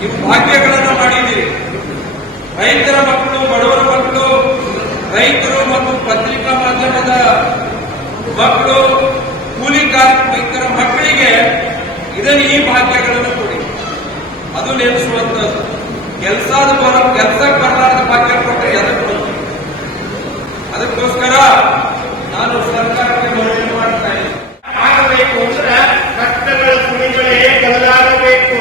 ನೀವು ಭಾಗ್ಯಗಳನ್ನು ಮಾಡಿದ್ದೀರಿ ರೈತರ ಮಕ್ಕಳು, ಬಡವರ ಮಕ್ಕಳು, ರೈತರು ಮತ್ತು ಪತ್ರಿಕಾ ಮಾಧ್ಯಮದ ಮಕ್ಕಳು, ಕೂಲಿ ಕಾರ್ಮಿಕರ ಮಕ್ಕಳಿಗೆ ಇದನ್ನು ಈ ಭಾಗ್ಯಗಳನ್ನು ಕೊಡಿ. ಅದು ನೆನೆಸುವಂತದ್ದು ಕೆಲಸ ಬರ, ಕೆಲಸಕ್ಕೆ ಬರಲಾರದ ಭಾಗ್ಯ ಕೊಟ್ಟರೆ ಅದಕ್ಕೆ ಅದಕ್ಕೋಸ್ಕರ ನಾನು ಸರ್ಕಾರಕ್ಕೆ ಮನವಿ ಮಾಡ್ತಾ ಇದ್ದೀನಿ. ಆಗಬೇಕು ಅಂದ್ರೆ ಕಷ್ಟಗಳ ಸುಳಿಗಳೇ ಬದಲಾಗಬೇಕು.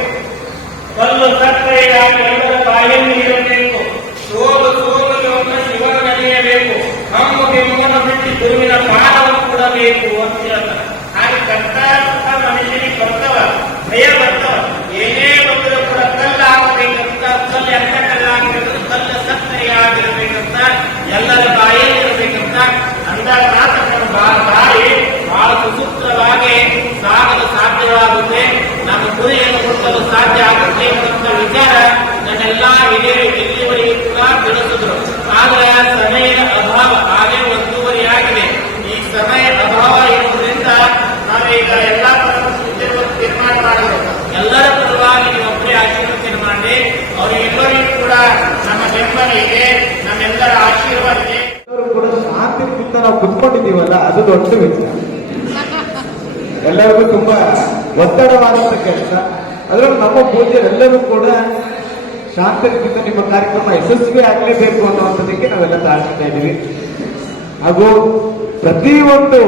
ಕಲ್ಲು ಸತ್ತೆಯಾಗಿ ಎಲ್ಲರ ಬಾಯಲ್ಲಿ ಇರಬೇಕು. ಸೋಲು ಸೋಲುಗಳನ್ನು ಒಬ್ಬ ಶಿವ ನಡೆಯಬೇಕು ನಮಗೆ ಮೋಹ ಬಿಟ್ಟು ಗುರುವಿನ ಪಾದವನ್ನು ಕೊಡಬೇಕು ಅಂತ ಹಾಗೆ ಅಂತ ಮನುಷ್ಯನಿಗೆ ಬರ್ತವ ಭಯ ಬರ್ತವ. ಏನೇ ಬಂದರೂ ಕೂಡ ಕಲ್ಲ ಆಗಬೇಕಂತ ಕಲ್ಲು ಎಂತ ಕಲ್ಲಾಗಿರೋದು ಕಲ್ಲು ಸಕ್ಕರೆಯಾಗಿರ್ಬೇಕಂತ ಎಲ್ಲರ ಬಾಯಲ್ಲಿ ಇರಬೇಕಂತ ಅಂದಾಗ ನಮ್ಮ ಬಾ- ದಾರಿ ಬಹಳ ಸುಸೂತ್ರವಾಗಿ ಸಾಗಲು ಸಾಧ್ಯವಾಗುತ್ತೆ ನಮ್ಮ ಗುರಿಯನ್ನು ಮುಟ್ಟಲು ಸಾಧ್ಯ ಆಗುತ್ತೆ ಎಂಬಂತ ವಿಚಾರ ನನ್ನೆಲ್ಲ ಹಿರಿಯರು ಇಲ್ಲಿವರೆಗೂ ಕೂಡ ತಿಳಿಸಿದ್ರು. ಆದರೆ ಸಮಯದ ಅಭಾವ ಹಾಗೆ ಆಗಿದೆ ಈ ಸಮಯ ಅಭಾವ ಇರುವುದರಿಂದ ನಾವೀಗ ಎಲ್ಲ ತೀರ್ಮಾನ ಮಾಡಿದ್ರು ಎಲ್ಲರ ಪರವಾಗಿ ನೀವು ಒಬ್ಬರೇ ಆಶೀರ್ವಚನೆ ಮಾಡಿ. ಅವರಿಗೆಲ್ಲರಿಗೂ ಕೂಡ ನಮ್ಮ ಬೆಂಬಲ ಇದೆ ನಮ್ಮೆಲ್ಲರ ಆಶೀರ್ವಾದ ಇದೆ ಎಲ್ಲರೂ ಕೂಡ ನಾವು ಕುತ್ಕೊಂಡಿದ್ದೀವಲ್ಲ, ಅದು ದೊಡ್ಡ ವಿಚಾರ ಎಲ್ಲರಿಗೂ ತುಂಬಾ ಒತ್ತಡವಾದಂತ ಕೆಲಸ. ಅದರಲ್ಲೂ ನಮ್ಮ ಪೂಜ್ಯರೆಲ್ಲರೂ ಕೂಡ ಶಾಂತಿಗಿಂತ ನಿಮ್ಮ ಕಾರ್ಯಕ್ರಮ ಯಶಸ್ವಿ ಆಗಲೇಬೇಕು ಅನ್ನುವಂಥದ್ದಕ್ಕೆ ನಾವೆಲ್ಲ ತಾಳ್ತಾ ಇದ್ದೀವಿ. ಹಾಗೂ ಪ್ರತಿಯೊಂದು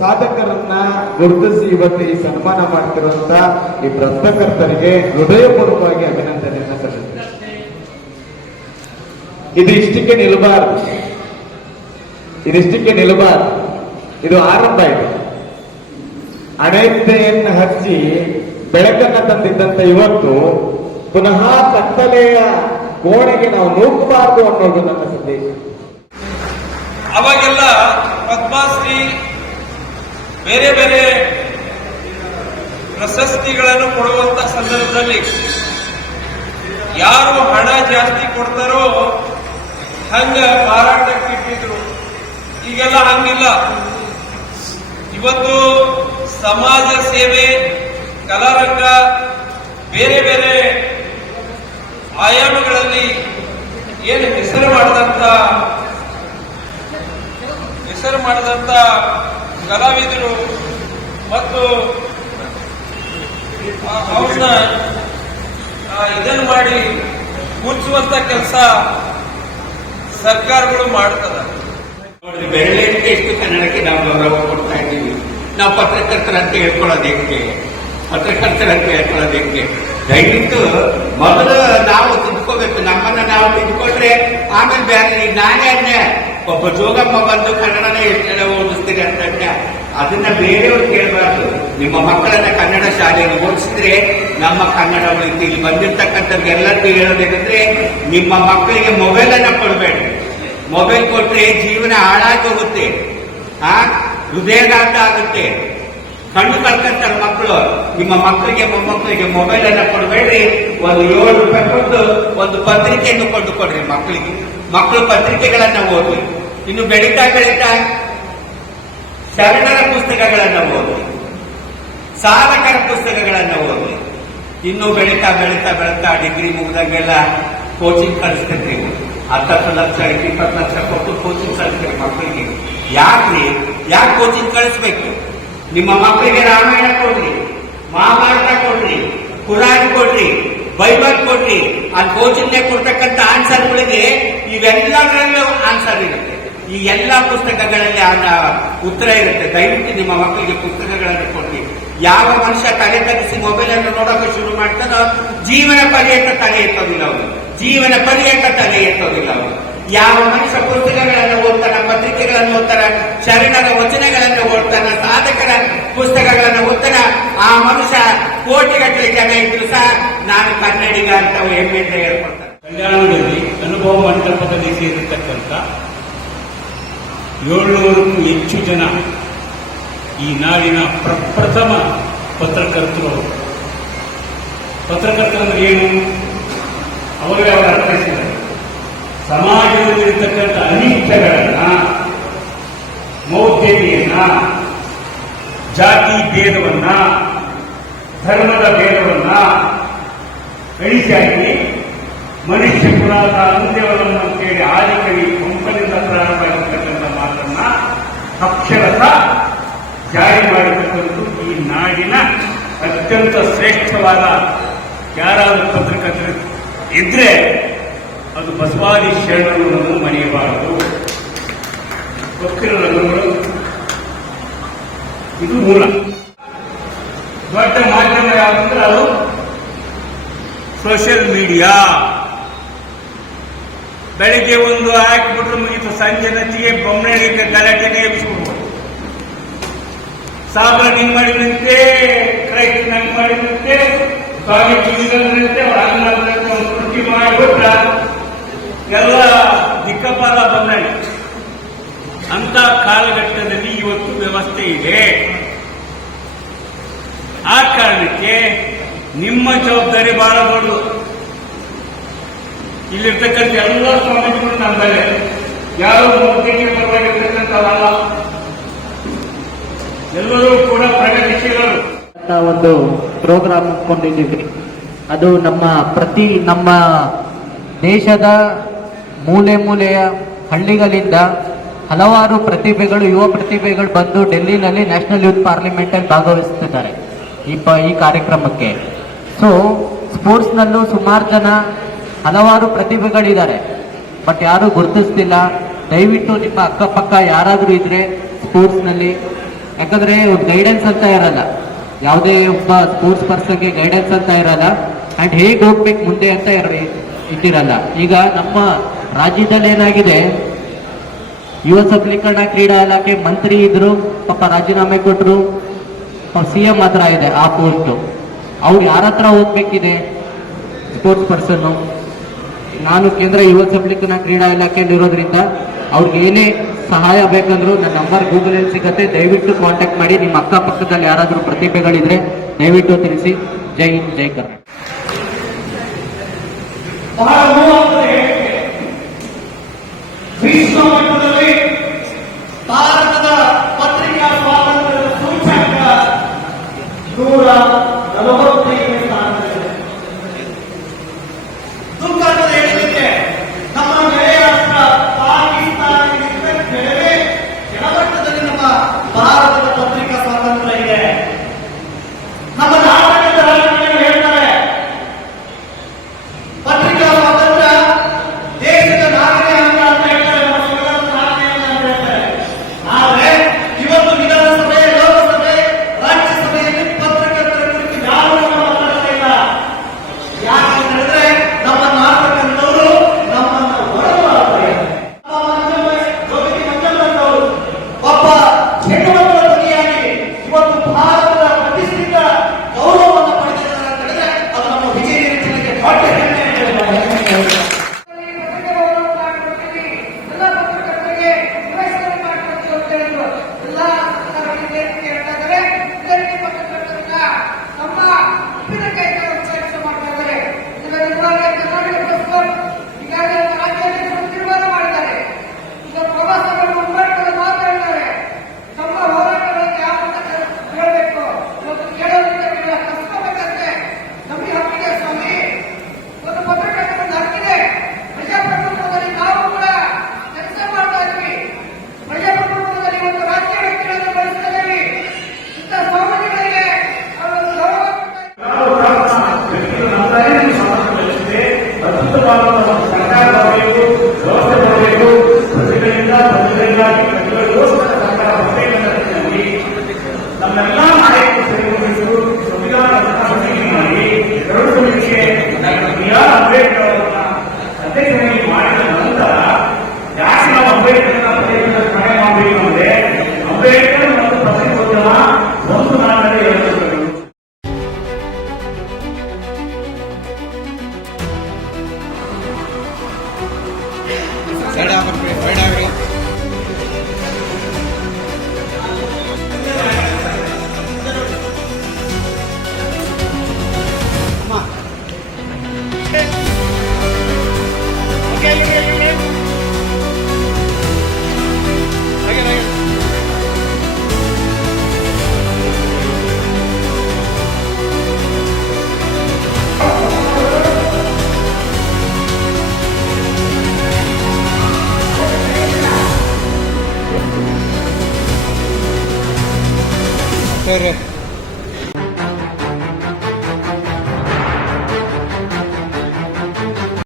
ಸಾಧಕರನ್ನ ಗುರುತಿಸಿ ಇವತ್ತು ಈ ಸನ್ಮಾನ ಮಾಡ್ತಿರುವಂತ ಈ ಪ್ರಸ್ತಕರ್ತರಿಗೆ ಹೃದಯಪೂರ್ವಕವಾಗಿ ಅಭಿನಂದನೆಯನ್ನ ಸಲ್ಲಿಸ್ತೀನಿ. ಇದು ಇಷ್ಟಕ್ಕೆ ನಿಲ್ಬಾರ್ದು ಇದಿಷ್ಟಕ್ಕೆ ನಿಲ್ಬಾರ್ದು ಇದು ಆರಂಭ ಇದು. ಅಣೆತೆಯನ್ನು ಹಚ್ಚಿ ಬೆಳಕನ್ನ ತಂದಿದ್ದಂತ ಇವತ್ತು ಪುನಃ ಕತ್ತಲೆಯ ಕೋಣೆಗೆ ನಾವು ನೂಕಬಾರದು ಅನ್ನೋದು ನನ್ನ ಸಂದೇಶ. ಅವಾಗೆಲ್ಲ ಪದ್ಮಶ್ರೀ ಬೇರೆ ಬೇರೆ ಪ್ರಶಸ್ತಿಗಳನ್ನು ಕೊಡುವಂತ ಸಂದರ್ಭದಲ್ಲಿ ಯಾರು ಹಣ ಜಾಸ್ತಿ ಕೊಡ್ತಾರೋ ಹಂಗ ಮಾರಾಟಕ್ಕೆ ಇಟ್ಟಿದ್ರು. ಈಗೆಲ್ಲ ಹಂಗಿಲ್ಲ. ಇವತ್ತು ಸಮಾಜ ಸೇವೆ, ಕಲಾರಂಗ, ಬೇರೆ ಬೇರೆ ಆಯಾಮಗಳಲ್ಲಿ ಏನು ಹೆಸರು ಮಾಡಿದಂತ ಹೆಸರು ಮಾಡಿದಂತ ಕಲಾವಿದರು ಮತ್ತು ಅವ್ರನ್ನ ಇದನ್ನು ಮಾಡಿ ಮುಚ್ಚುವಂತ ಕೆಲಸ ಸರ್ಕಾರಗಳು ಮಾಡ್ತದ ಬೆರಳಿಗೆ ಎಷ್ಟು ಕನ್ನಡಕ್ಕೆ ನಾವು ಗೌರವ ಕೊಡ್ತಾ ಇದ್ದೀವಿ. ನಾವು ಪತ್ರಕರ್ತರಂತೆ ಹೇಳ್ಕೊಳ್ಳೋದಕ್ಕೆ ಪತ್ರಕರ್ತರಂತೆ ಹೇಳ್ಕೊಳ್ಳೋದಕ್ಕೆ ದಯವಿಟ್ಟು ಮೊದಲು ನಾವು ತಿದ್ಕೋಬೇಕು ನಮ್ಮನ್ನ ನಾವು ತಿದ್ಕೊಂಡ್ರೆ ಆಮೇಲೆ ಬೇರೆ ಈಗ ನಾನೇ ಅಂದೆ ಒಬ್ಬ ಜೋಗಮ್ಮ ಬಂದು ಕನ್ನಡನೇ ಎಷ್ಟು ಓದಿಸ್ತೀರಿ ಅಂತ ಅಂದೆ. ಅದನ್ನ ಬೇರೆಯವ್ರು ಕೇಳಬಾರ್ದು. ನಿಮ್ಮ ಮಕ್ಕಳನ್ನ ಕನ್ನಡ ಶಾಲೆಯಲ್ಲಿ ಓದಿಸಿದ್ರೆ ನಮ್ಮ ಕನ್ನಡ ಉಳಿತು. ಇಲ್ಲಿ ಎಲ್ಲರಿಗೂ ಹೇಳೋದೇನೆಂದ್ರೆ ನಿಮ್ಮ ಮಕ್ಕಳಿಗೆ ಮೊಬೈಲ್ ಅನ್ನ ಕೊಡಬೇಡಿ. ಮೊಬೈಲ್ ಕೊಟ್ರೆ ಜೀವನ ಹಾಳಾಗಿ ಹೋಗುತ್ತೆ. ಹೃದಯಘಾತ ಆಗುತ್ತೆ. ಕಣ್ಣು ಕಳ್ಕೊಂತಾರೆ ಮಕ್ಕಳು. ನಿಮ್ಮ ಮಕ್ಕಳಿಗೆ, ಮೊಮ್ಮಕ್ಕಳಿಗೆ ಮೊಬೈಲ್ ಅನ್ನ ಕೊಡಬೇಡ್ರಿ. ಒಂದು ಏಳು ರೂಪಾಯಿ ಕೊಟ್ಟು, ಒಂದು ಪತ್ರಿಕೆಯನ್ನು ಕೊಟ್ಟು ಕೊಡ್ರಿ ಮಕ್ಕಳಿಗೆ. ಮಕ್ಕಳು ಪತ್ರಿಕೆಗಳನ್ನ ಓದಿ ಇನ್ನು ಬೆಳೀತಾ ಬೆಳೀತಾ ಶರಣರ ಪುಸ್ತಕಗಳನ್ನ ಓದಿ ಸಾಧಕರ ಪುಸ್ತಕಗಳನ್ನ ಓದಿ ಇನ್ನು ಬೆಳೀತಾ ಬೆಳೀತಾ ಬೆಳೀತಾ ಡಿಗ್ರಿ ಮುಗಿದಂಗೆಲ್ಲ ಕೋಚಿಂಗ್ ಕಳಿಸ್ತೀರಿ ಹತ್ತತ್ತು ಲಕ್ಷ, ಇಪ್ಪತ್ತು ಲಕ್ಷ ಕೊಟ್ಟು ಕೋಚಿಂಗ್ ಕಳಿಸ್ತೀರಿ ಮಕ್ಕಳಿಗೆ. ಯಾಕ್ರಿ? ಯಾಕೆ ಕೋಚಿಂಗ್ ಕಳಿಸ್ಬೇಕು? ನಿಮ್ಮ ಮಕ್ಕಳಿಗೆ ರಾಮಾಯಣ ಕೊಡ್ರಿ, ಮಹಾಭಾರತ ಕೊಡ್ರಿ, ಕುರಾನ್ ಕೊಡ್ರಿ, ಬೈಬಲ್ ಕೊಡ್ರಿ, ಆ ಕೋಚಿಂಗ್ ಕೊಡ್ತಕ್ಕಂಥ ಆನ್ಸರ್ಗಳಿಗೆ ಇವೆಲ್ಲದರಲ್ಲೂ ಆನ್ಸರ್ ಇರುತ್ತೆ. ಈ ಎಲ್ಲ ಪುಸ್ತಕಗಳಲ್ಲಿ ಉತ್ತರ ಇರುತ್ತೆ. ದಯವಿಟ್ಟು ನಿಮ್ಮ ಮಕ್ಕಳಿಗೆ ಪುಸ್ತಕಗಳನ್ನು ಕೊಡ್ರಿ. ಯಾವ ಮನುಷ್ಯ ತಲೆ ತಗ್ಗಿಸಿ ಮೊಬೈಲ್ ಅನ್ನು ನೋಡೋಕೆ ಶುರು ಮಾಡ್ತಾನೋ, ಜೀವನ ಪರ್ಯಂತ ತಲೆ ಎತ್ತೋದಿಲ್ಲ ಅವನು. ಜೀವನ ಪರ್ಯಂತ ತಲೆ ಎತ್ತೋದಿಲ್ಲ ಅವನು. ಯಾವ ಮನುಷ್ಯ ಪುಸ್ತಕಗಳನ್ನು ಓದ್ತಾನ, ಪತ್ರಿಕೆಗಳನ್ನು ಓದ್ತಾನ, ಶರಣರ ವಚನಗಳನ್ನು ಓದ್ತಾನ, ಸಾಧಕರ ಪುಸ್ತಕಗಳನ್ನು ಓದ್ತಾನ, ಆ ಮನುಷ್ಯ ಕೋಟಿಗಟ್ಟಲೆ ಜನ ಇದ್ರು ಸಹ ನಾನು ಕನ್ನಡಿಗ ಅಂತ ಹೆಮ್ಮೆಯಿಂದ ಹೇಳ್ಕೊಳ್ತಾನೆ ಕಲ್ಯಾಣದಲ್ಲಿ ಅನುಭವ ಮಂಟಪದಲ್ಲಿ ಸೇರಿರ್ತಕ್ಕಂಥ ಏಳ್ನೂರಕ್ಕೂ ಹೆಚ್ಚು ಜನ ಈ ನಾಡಿನ ಪ್ರಪ್ರಥಮ ಪತ್ರಕರ್ತರು. ಅವರು. ಪತ್ರಕರ್ತರಂದ್ರೆ ಏನು? ಅವರೇ ಅವರ ಅರ್ಥೈಸಿದ್ದಾರೆ ಸಮಾಜದಲ್ಲಿರ್ತಕ್ಕಂಥ ಅನಿಷ್ಟಗಳನ್ನ, ಮೌಢ್ಯತೆಯನ್ನ, ಜಾತಿ ಭೇದವನ್ನ, ಧರ್ಮದ ಭೇದವನ್ನ ಕಳಿಸಿ ಮನುಷ್ಯ ಕುಲದ ಅಂತ್ಯವನ್ನು ಅಂತೇಳಿ ಆದಿಕವಿ ಕಂಪನಿಂದ ಪ್ರಾರಂಭ ಆಗಿರ್ತಕ್ಕಂಥ ಮಾತನ್ನ ಅಕ್ಷರತ ಜಾರಿ ಮಾಡಿರ್ತಕ್ಕಂಥದ್ದು ಈ ನಾಡಿನ ಅತ್ಯಂತ ಶ್ರೇಷ್ಠವಾದ ಯಾರಾದರೂ ಪತ್ರಕರ್ತರು ಇದ್ರೆ ಅದು ಬಸವಾದಿ ಶರಣರನ್ನು ಮರೆಯಬಾರದು ಗುರುಗಳು ಇದು ಮೂಲ. ದೊಡ್ಡ ಮಾಧ್ಯಮ ಯಾವುದಂದ್ರೆ ಅದು ಸೋಷಿಯಲ್ ಮೀಡಿಯಾ ಬೆಳಿಗ್ಗೆ ಒಂದು ಹಾಕಿಬಿಟ್ರೆ ಮುಗಿತು. ಸಂಜೆ ನಚ್ಚಿಗೆ ಬೊಮ್ಮನಿಗೆ ಗಲಾಟೆಗೆ ಎಬ್ಬಿಸ್ಬಿಡ್ಬೋದು ಸಾಬ್ರ ನಿಂಗ್ ಮಾಡಿದಂತೆ ಕ್ರೈಸ್ಟ್ ನಂಗೆ ಮಾಡಿದಂತೆ ಸ್ವಾಮಿ ತುಳಿದಂತೆ ರಾಮನಾಥಂತೆ ಒಂದು ಕೃತಿ ಮಾಡಿಬಿಟ್ರ ಎಲ್ಲ ದಿಕ್ಕಪಾಲ ಬಂದಿದೆ ಅಂತ ಕಾಲಘಟ್ಟದಲ್ಲಿ ಇವತ್ತು ವ್ಯವಸ್ಥೆ ಇದೆ. ಆ ಕಾರಣಕ್ಕೆ ನಿಮ್ಮ ಜವಾಬ್ದಾರಿ ಬಹಳ ದೊಡ್ಡದು. ಇಲ್ಲಿರ್ತಕ್ಕಂಥ ಎಲ್ಲ ಸ್ವಾಮೀಜಿಗಳು ನಮ್ಮ ಮೇಲೆ ಯಾರು ಮುಖ್ಯಕ್ಕೆ ಪರವಾಗಿರ್ತಕ್ಕಂಥವಲ್ಲ ಎಲ್ಲರೂ ಕೂಡ ಪ್ರಗತಿಶೀಲರು. ಒಂದು ಪ್ರೋಗ್ರಾಮ್ ಕೊಂಡಿದ್ದೀವಿ. ಅದು ನಮ್ಮ ಪ್ರತಿ ನಮ್ಮ ದೇಶದ ಮೂಲೆ ಮೂಲೆಯ ಹಳ್ಳಿಗಳಿಂದ ಹಲವಾರು ಪ್ರತಿಭೆಗಳು, ಯುವ ಪ್ರತಿಭೆಗಳು ಬಂದು ಡೆಲ್ಲಿನಲ್ಲಿ ನ್ಯಾಷನಲ್ ಯೂತ್ ಪಾರ್ಲಿಮೆಂಟ್ ಅಲ್ಲಿ ಭಾಗವಹಿಸುತ್ತಿದ್ದಾರೆ ಈ ಈ ಕಾರ್ಯಕ್ರಮಕ್ಕೆ. ಸೊ ಸ್ಪೋರ್ಟ್ಸ್ನಲ್ಲೂ ಸುಮಾರು ಜನ ಹಲವಾರು ಪ್ರತಿಭೆಗಳಿದ್ದಾರೆ. ಬಟ್ ಯಾರು ಗುರುತಿಸ್ತಿಲ್ಲ. ದಯವಿಟ್ಟು ನಿಮ್ಮ ಅಕ್ಕಪಕ್ಕ ಯಾರಾದರೂ ಇದ್ರೆ ಸ್ಪೋರ್ಟ್ಸ್ನಲ್ಲಿ. ಯಾಕಂದ್ರೆ ಗೈಡೆನ್ಸ್ ಅಂತ ಇರಲ್ಲ. ಯಾವುದೇ ಒಬ್ಬ ಸ್ಪೋರ್ಟ್ಸ್ ಪರ್ಸನ್ಗೆ ಗೈಡೆನ್ಸ್ ಅಂತ ಇರಲ್ಲ. ಅಂಡ್ ಹೇಗೆ ಹೋಗ್ಬೇಕು ಮುಂದೆ ಅಂತ ಇರ- ಇದ್ದಿರಲ್ಲ ಈಗ ನಮ್ಮ ರಾಜ್ಯದಲ್ಲಿ ಏನಾಗಿದೆ ಯುವ ಸಬಲೀಕರಣ ಕ್ರೀಡಾ ಇಲಾಖೆ ಮಂತ್ರಿ ಇದ್ರು, ಪಾಪ ರಾಜೀನಾಮೆ ಕೊಟ್ಟರು ಸಿ ಎಂ ಹತ್ರ ಇದೆ ಆ ಪೋಸ್ಟ್ ಅವ್ರು ಯಾರ ಹತ್ರ ಹೋಗ್ಬೇಕಿದೆ ಸ್ಪೋರ್ಟ್ಸ್ ಪರ್ಸನ್ ನಾನು ಕೇಂದ್ರ ಯುವ ಸಬಲೀಕರಣ ಕ್ರೀಡಾ ಇಲಾಖೆಯಲ್ಲಿ ಇರೋದ್ರಿಂದ ಅವ್ರಿಗೆ ಏನೇ ಸಹಾಯ ಬೇಕಂದ್ರು ನನ್ನ ನಂಬರ್ ಗೂಗಲಲ್ಲಿ ಸಿಗತ್ತೆ. ದಯವಿಟ್ಟು ಕಾಂಟ್ಯಾಕ್ಟ್ ಮಾಡಿ. ನಿಮ್ಮ ಅಕ್ಕಪಕ್ಕದಲ್ಲಿ ಯಾರಾದರೂ ಪ್ರತಿಭೆಗಳಿದ್ರೆ ದಯವಿಟ್ಟು ತಿಳಿಸಿ. ಜೈ ಹಿಂದ್, ಜೈ ಕರ್ನಾಟಕ. ಭಾರತದ ಪತ್ರಿಕಾ ಸ್ವಾತಂತ್ರ್ಯದ ಸೂಚಕ ನೂರ